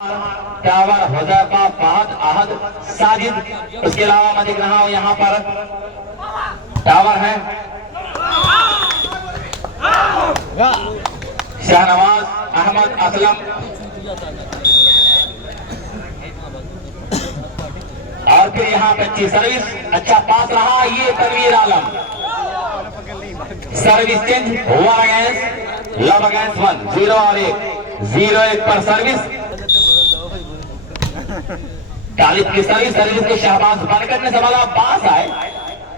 Tower Huzaifa Fahad अहद साजिद। उसके अलावा मैं देख रहा हूं यहाँ पर टावर है शाहनवाज अहमद असलम और फिर यहाँ पे अच्छी सर्विस, अच्छा पास रहा ये Tanveer Alam. Service change 1 against love against 1, 0 और 1 पर सर्विस। तालिब की सर्विस को शहबाज बंद करने से वाला पास आए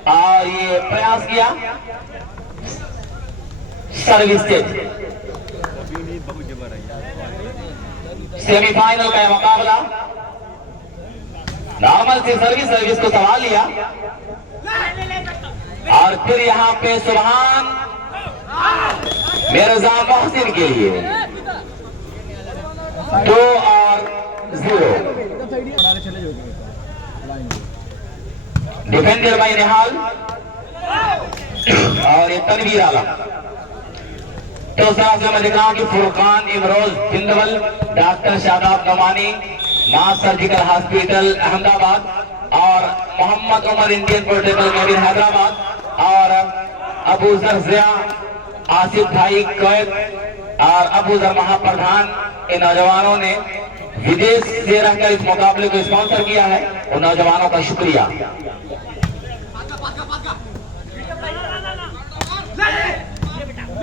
और ये प्रयास किया सर्विस चेंज। सेमीफाइनल का मुकाबला नॉर्मल से सर्विस को सवाल लिया और फिर यहाँ पे सुभान मिर्जा मोहसिन के लिए 2 और 0। डिफेंडर बाई निहाल और ये तनवीर आलम। तो उस तरह से मैं देख रहा हूं कि Furqan Imroz Bindwal, doctor Shadab Namani, Maa surgical hospital Ahmedabad और Mohammad Umar Indian portable cabin Hyderabad और अबू जर जिया आसिफ भाई कोयत और अबू जर महाप्रधान, इन नौजवानों ने विदेश से रहकर इस मुकाबले को स्पॉन्सर किया है। उन नौजवानों का शुक्रिया।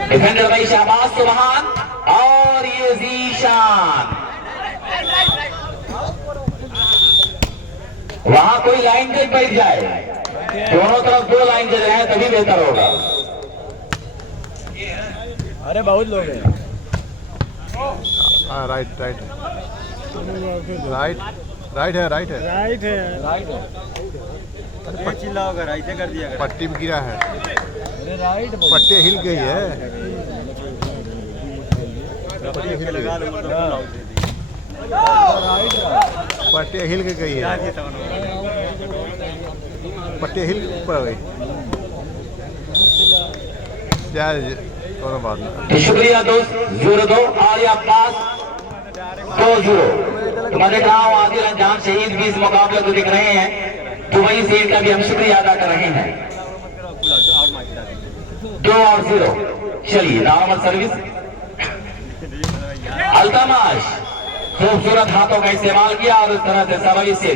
डिफेंडर भाई शहबाज सुभान और ये जीशान, वहां कोई लाइन जज बैठ जाए, दोनों तरफ 2 लाइन जज हैं तभी बेहतर होगा। अरे बहुत लोग हैं। राइट राइट राइट है। चिल्ला होगा राइट कर दिया। पट्टी में गिरा है। अरे राइट पट्टी हिल गई है। पट्टी हिल के गई है। पट्टी हिल के ऊपर गई। दोनों बात में शुक्रिया दोस्त। 0-2 और या पास 2-0। तो मैं देख रहा हूँ आदिल अंजाम शहीद भी इस मुकाबले को दिख रहे हैं। दुबई से इनका भी हम शुक्रिया अदा कर रहे हैं। 2 और 0। चलिए नॉर्मल सर्विस। अल्तमाश खूबसूरत हाथों का इस्तेमाल किया और उस तरह से सर्विस से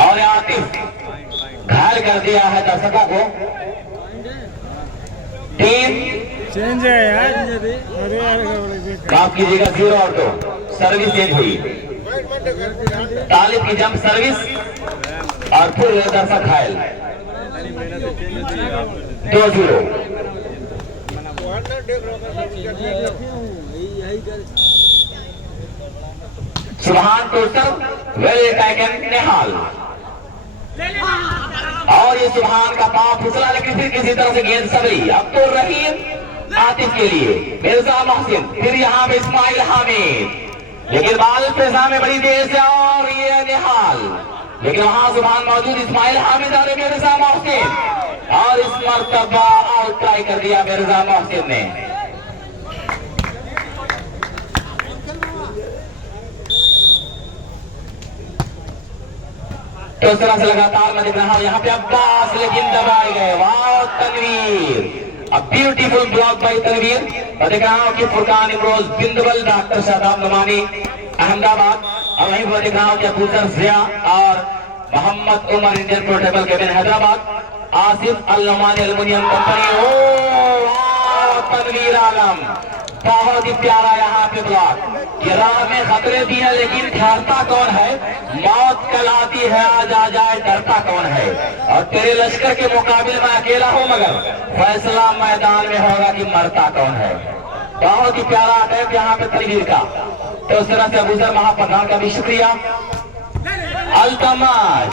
और आतिफ घायल कर दिया है दर्शकों को। टीम चेंज है यार। माफ कीजिएगा 0 और 2 सर्विस चेंज हुई। तालिब की जंप सर्विस और फिर दर्शक घायल। 2-0। सुभान टोटल वेल टैकन निहाल और ये सुभान का पांव फिसला लेकिन फिर किसी तरह से गेंद सबरी। अब तो रहीम आतिफ के लिए मिर्जा मोहसिन, फिर यहाँ पे इस्माइल हामिद, लेकिन बाल फिजा में बड़ी देर से और ये निहाल, लेकिन वहां सुभान मौजूद। इस्माइल हामिद और मिर्जा मोहसिन और इस मरतबा आउट ट्राई कर दिया मिर्जा मोहसिन ने। तो इस तरह से लगातार मैं देख रहा हूं यहाँ पे अब्बास लेकिन दबाए गए। वाह Tanveer, a beautiful block by Tanveer. मैं देख रहा हूं कि फुरकान इमरोज बिंदवल, डॉक्टर शादाब नमानी अहमदाबाद और वहीं पर देख रहा हूं कि अबू जर जिया और Mohammad Umar Indian portable cabin Hyderabad, Asif Al Nomani aluminium company. ओ तनवीर आलम बहुत ही प्यारा यहाँ पे ब्लॉक। ये राह में खतरे भी है लेकिन ठहरता कौन है? मौत कल आती है आज आ जाए डरता कौन है? और तेरे लश्कर के मुकाबले में अकेला हो मगर फैसला मैदान में होगा कि मरता कौन है। बहुत ही प्यारा अटैक यहाँ पे तनवीर का। तो उस तरह से अबूजर महाप्रधान का भी शुक्रिया। अल्तमाश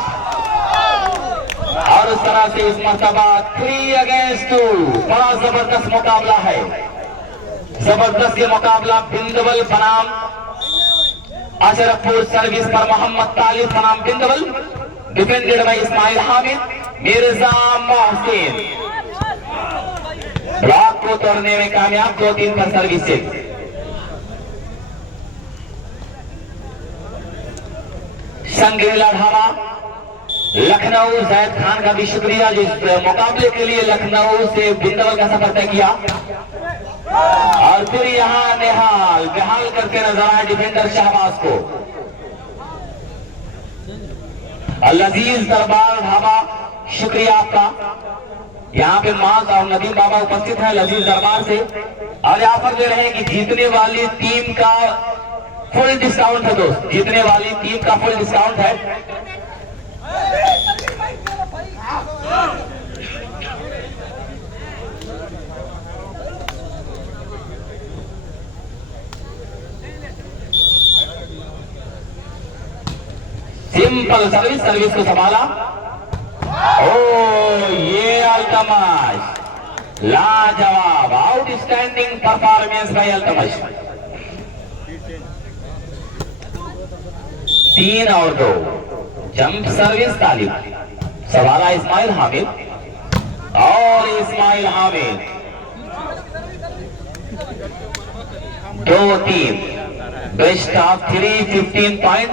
और उस तरह से इस मर्तबा 3 अगेंस्ट 2 बड़ा जबरदस्त मुकाबला है। जबरदस्त ये मुकाबला बिंदवल बनाम अशरफपुर सर्विस पर मोहम्मद तालिब बनाम Bindwal, defended by Ismail Hamid, Mirza Mohsin. Block को तोड़ने में कामयाब 2-3 पर सर्विस से। संगेला ढाबा लखनऊ, जैद खान का भी शुक्रिया जो इस मुकाबले के लिए लखनऊ से बिंदवल का सफर तय किया। और फिर यहाँ निहाल बेहाल करके नजर आए डिफेंडर शहबाज को। लजीज दरबार ढाबा शुक्रिया आपका। यहाँ पे माज और नदीम बाबा उपस्थित है लजीज दरबार से और यहाँ पर दे रहे हैं कि जीतने वाली टीम का फुल डिस्काउंट है दोस्त, जीतने वाली टीम का फुल डिस्काउंट है। सिंपल सर्विस, सर्विस को संभाला। ओ ये अल्तमश लाजवाब, आउटस्टैंडिंग परफॉर्मेंस बाय अल्तमश। 3 और 2 जंप सर्विस तालिब, सवाला इस्माइल हामिद और Ismail Hamid 2-3 best of 3 15 point.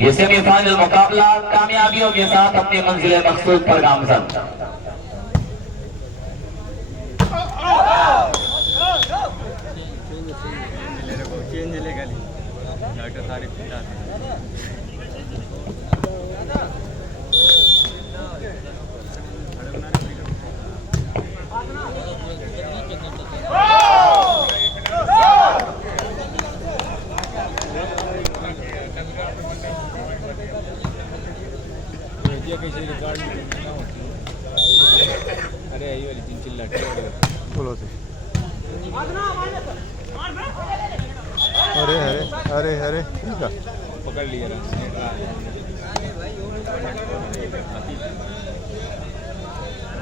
ये सेमीफाइनल मुकाबला कामयाबियों के साथ अपनी मंजिल मकसूद पर गामजन। अरे यही वाली 3 चिल्ला बोलो से। अरे अरे अरे अरे ठीक है, पकड़ लिया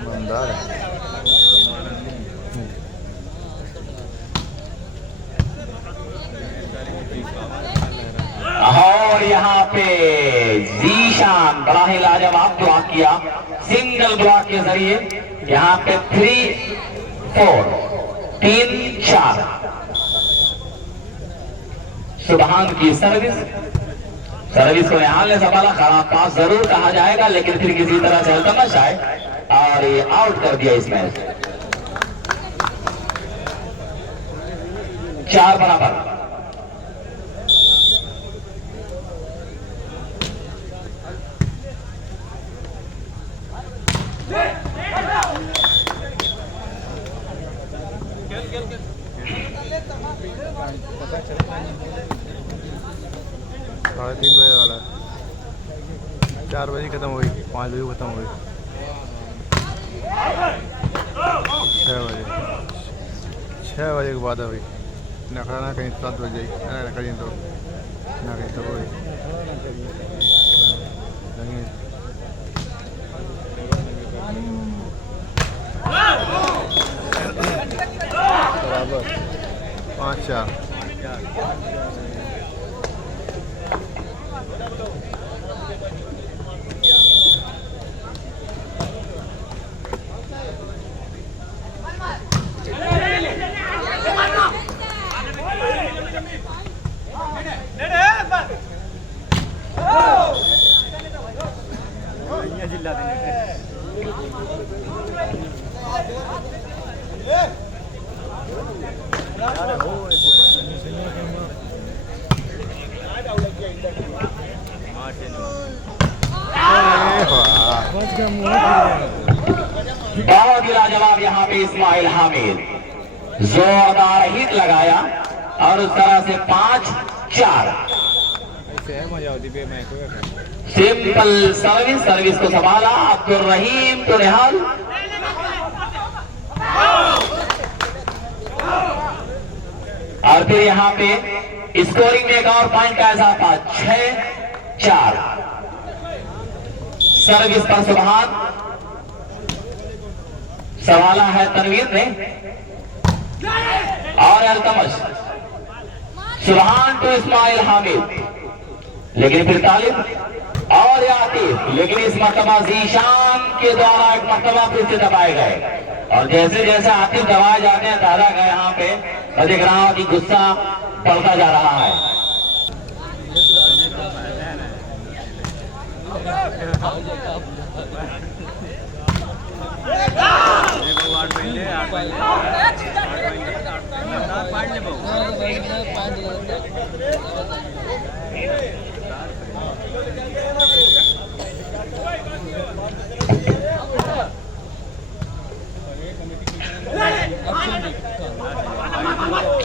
मंदार है। और यहाँ पे जीशान बड़ा ही लाजवाब ब्लॉक किया सिंगल ब्लॉक के जरिए। यहाँ पे 3-4 3-4 सुबहान की सर्विस, सर्विस को निहाल ने संभाला। खराब पास जरूर कहा जाएगा लेकिन फिर किसी तरह से अल्तमश आए और ये आउट कर दिया इस मैच। 4 बराबर। साढ़े 3 बजे वाला, 4 बजे खत्म हुई, 5 बजे खत्म हुई, 6 बजे के बाद अभी नखरा ना कहीं 7 बजे ना कहीं तो ना कहीं तो वही बराबर 5-4। बहुत ही लाजवाब यहाँ पे इस्माइल हामिद जोरदार हिट लगाया और उस तरह से 5-4। ऐसे है मजा होती बे मैं कोई सिंपल सर्विस को संभाला अब्दुल रहीम तो निहाल। और फिर यहाँ पे स्कोरिंग में एक और पॉइंट का ऐसा था 6-4। सर्विस पर सुभान संभाला है तनवीर ने और अल्तमश। सुभान टू इस्माइल हामिद, लेकिन फिर तालिब और आतिफ, लेकिन इस मर्तबा जीशान के द्वारा एक मर्तबा फिर से दबाए गए। और जैसे जैसे आतिफ दबाए जाते हैं दादा का यहाँ पे मैं देख रहा हूं कि गुस्सा बढ़ता जा रहा है।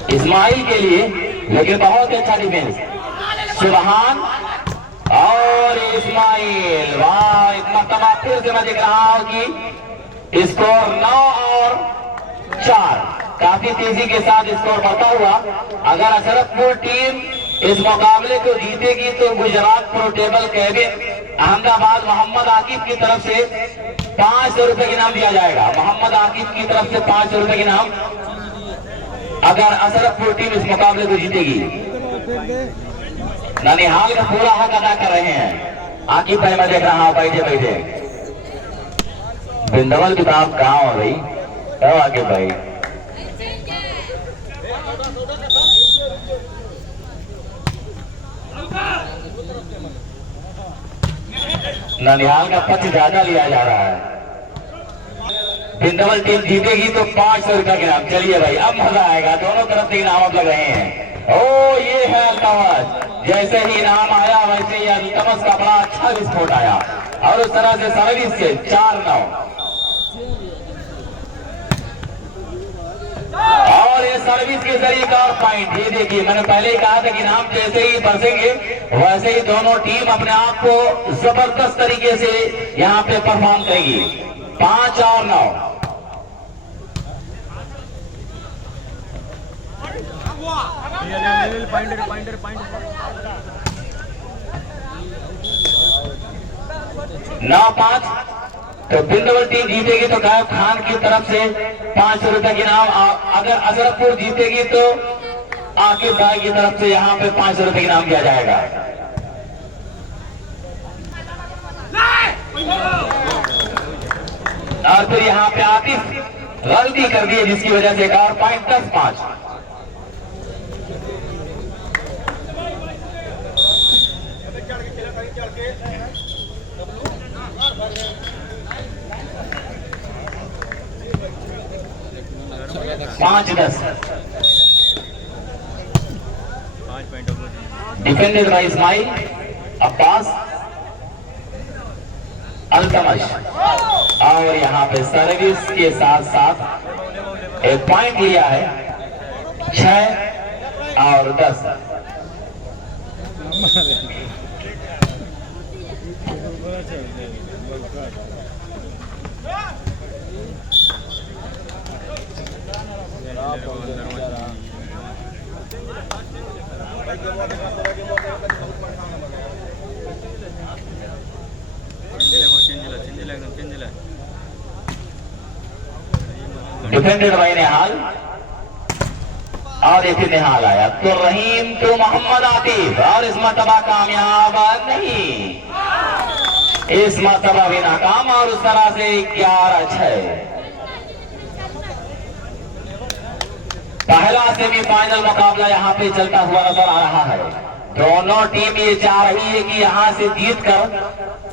इस्माइल के लिए लेकिन बहुत अच्छा डिफेंस सुभान और इस्माइल। वाह, एक मर्तबा फिर से मैं देख रहा हूं कि स्कोर 9-4 काफी तेजी के साथ स्कोर बढ़ता हुआ। अगर अशरफपुर टीम इस मुकाबले को जीतेगी तो Gujarat pro table cabin Ahmedabad Mohammad Aqib की तरफ से 500 रुपए का इनाम दिया जाएगा। मोहम्मद आकिब की तरफ से 500 रुपए का इनाम अगर अशरफपुर टीम इस मुकाबले को जीतेगी। ननिहाल का पूरा हक अदा कर रहे हैं आकिब भाई, मैं देख रहा हूं बैठे बैठे। बिंदवल की तरफ कहाँ हो भाई? आकिब भाई ननिहाल का पक्ष ज्यादा लिया जा रहा है। बिंदवल टीम जीतेगी तो 500 रुपया के इनाम। चलिए भाई अब मजा आएगा, दोनों तरफ से इनाम लग रहे हैं। ओ ये है अल्तमस, जैसे ही इनाम आया वैसे ही अल्तमस का बड़ा अच्छा विस्फोट आया और उस तरह से सर्विस से 4-9। और ये सर्विस के जरिए का और पॉइंट ये देखिए, मैंने पहले ही कहा था कि इनाम जैसे ही बरसेंगे वैसे ही दोनों टीम अपने आप को जबरदस्त तरीके से यहाँ पे परफॉर्म करेगी। 5 और 9। नौ 5 तो बिंदवल टीम जीतेगी तो गायब खान की तरफ से 500 रुपए की इनाम। अगर अशरफपुर जीतेगी तो आकिब भाई की तरफ से यहाँ पे 500 रुपए की इनाम दिया जाएगा। और फिर यहाँ पे आतिफ गलती कर दी जिसकी वजह से 10 पॉइंट 10-5। पांच 10 डिफेंडेड बाय इस्माइल अब्बास अल्तमश। और यहाँ पे सर्विस के साथ साथ एक पॉइंट लिया है 6 और 10। डिफेंडेड बाय निहाल और एक निहाल आया तो रहीम तो मोहम्मद आतिफ और इस मर्तबा कामयाब नहीं, इस मर्तबा भी नाकाम और उस तरह से 11-6। पहला सेमीफाइनल मुकाबला यहाँ पे चलता हुआ नजर आ रहा है। दोनों टीम ये चाह रही है कि यहाँ से जीतकर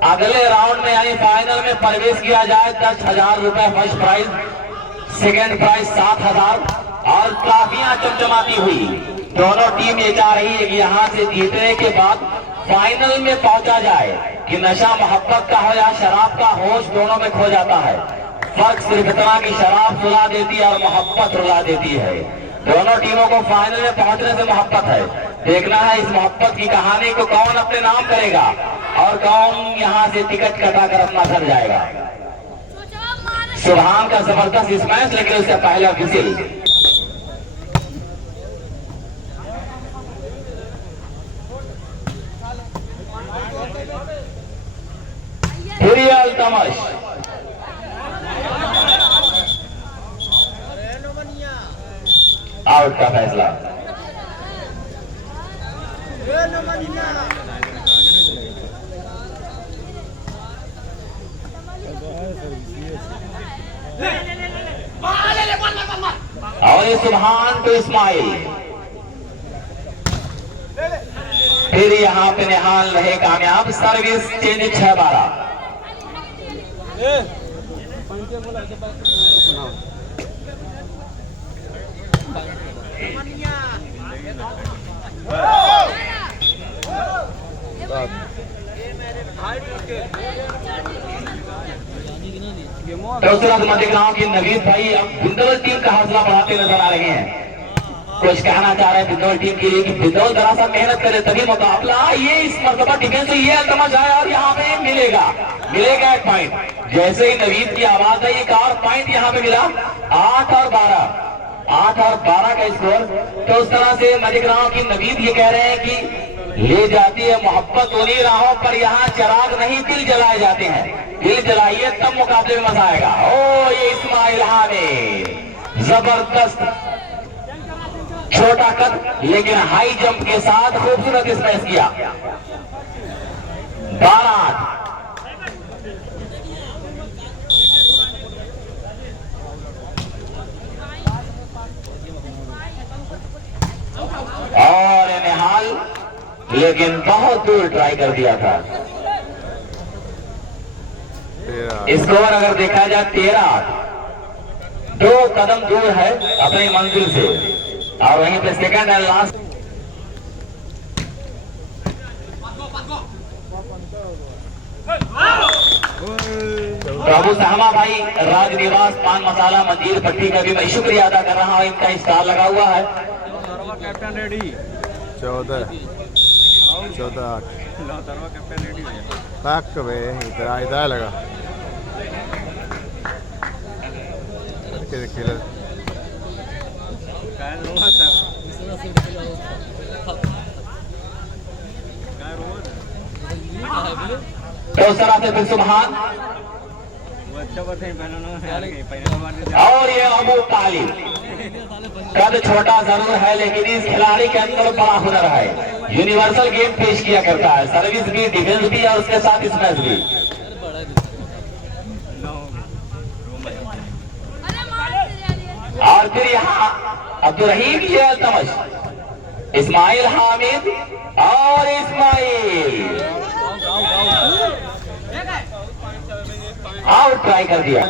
अगले राउंड में यानी फाइनल में प्रवेश किया जाए। 10,000 रुपए फर्स्ट प्राइज, सेकेंड प्राइज 7,000 और ट्रॉफियां चमचमाती हुई। दोनों टीम ये चाह रही है कि यहाँ से जीतने के बाद फाइनल में पहुंचा जाए कि नशा मोहब्बत का हो या शराब का होश दोनों में खो जाता है। फर्क सिर्फ इतना कि शराब सुला देती है और मोहब्बत रुला देती है। दोनों टीमों को फाइनल में पहुंचने से मोहब्बत है। देखना है इस मोहब्बत की कहानी को कौन अपने नाम करेगा और कौन यहां से टिकट कटाकर अपना घर जाएगा। सुभान का जबरदस्त स्मैश, लेकिन उससे पहले विजिल। तमश आउट का फैसला। और ये सुभान टू इस्माइल। फिर यहां पे निहाल रहे कामयाब। Service change 6-12। दूसरा मध्य गांव की नवीद भाई अब बिंदौल टीम का हौसला बढ़ाते नजर आ रहे हैं। कुछ कहना चाह रहे हैं बिंदौल टीम के लिए कि बिंदौल जरा सा मेहनत करे तभी मुकाबला। ये इस मरतबा डिफेंस से ये तमाशा है और यहाँ पे मिलेगा एक पॉइंट। जैसे ही नवीद की आवाज है एक और पॉइंट यहाँ पे मिला। 8 और 12 का स्कोर। तो उस तरह से मलिकराव की नवीद ये कह रहे हैं कि ले जाती है मोहब्बत उन्हीं राहों पर, यहाँ चिराग नहीं दिल जलाए जाते हैं। दिल जलाइए तब मुकाबले में मजा आएगा। ओ ये इस्माइल हामिद जबरदस्त छोटा कद लेकिन हाई जंप के साथ खूबसूरत स्मैश किया। 12 और निहाल लेकिन बहुत दूर ट्राई कर दिया था। स्कोर अगर देखा जाए 13, 2 कदम दूर है अपनी मंजिल से। और वहीं पे सेकंड एंड लास्ट प्रभु सहमा भाई राज निवास पान मसाला मंदिर पट्टी का भी मैं शुक्रिया अदा कर रहा हूं। इनका स्टार लगा हुआ है। कैप्टन रेडी 14 कैप्टन रेडी तक वे इधर लगा खेल तो उस तरह से फिर सुभान और ये अबू तालिब कद छोटा जरूर है लेकिन इस खिलाड़ी के अंदर बड़ा हुनर है। यूनिवर्सल गेम पेश किया करता है, सर्विस भी, डिफेंस भी और उसके साथ स्मैश भी। और फिर यहाँ अब्दुल रहीम ये तमश, इस्माइल हामिद और इस्माइल आउट ट्राई कर दिया।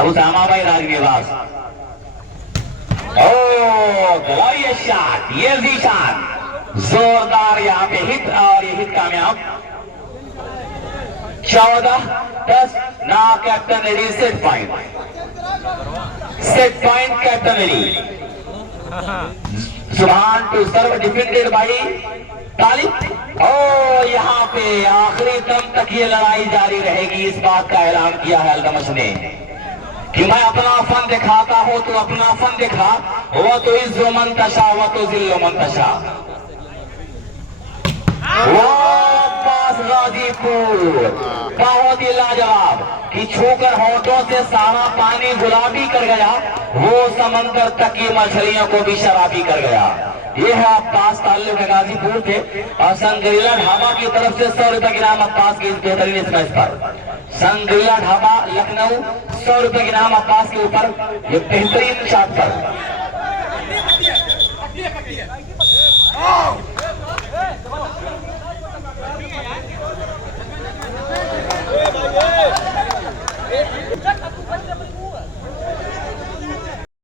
अबू सामा भाई राजनिवास। ओ ग्लोरियस शॉट, ये भी शॉट जोरदार यहाँ पे हिट और ये हिट कामयाब। 14-10 ना captain Adi set point captain Adi. Subhan to serve defended by Talib. ओ यहाँ पे आखिरी दम तक ये लड़ाई जारी रहेगी, इस बात का ऐलान किया है अल्तमश ने कि मैं अपना फन दिखाता हूं तो अपना फन दिखा। वो तो इज्जो मंतशा वो तो जिल्लो मंतशा। वो पास गाजीपुर बहुत ही लाजवाब कि छूकर होठों से सारा पानी गुलाबी कर गया, वो समंदर तक की मछलियों को भी शराबी कर गया। ये है अब्बास ताल्लुक गाजीपुर के और संग्रीला ढाबा की तरफ से 100 रुपए के नाम अब्बास के इस बेहतरीन स्मैश पर। संग्रीला ढाबा लखनऊ 100 रुपए के नाम अब्बास के ऊपर ये बेहतरीन शॉट पर।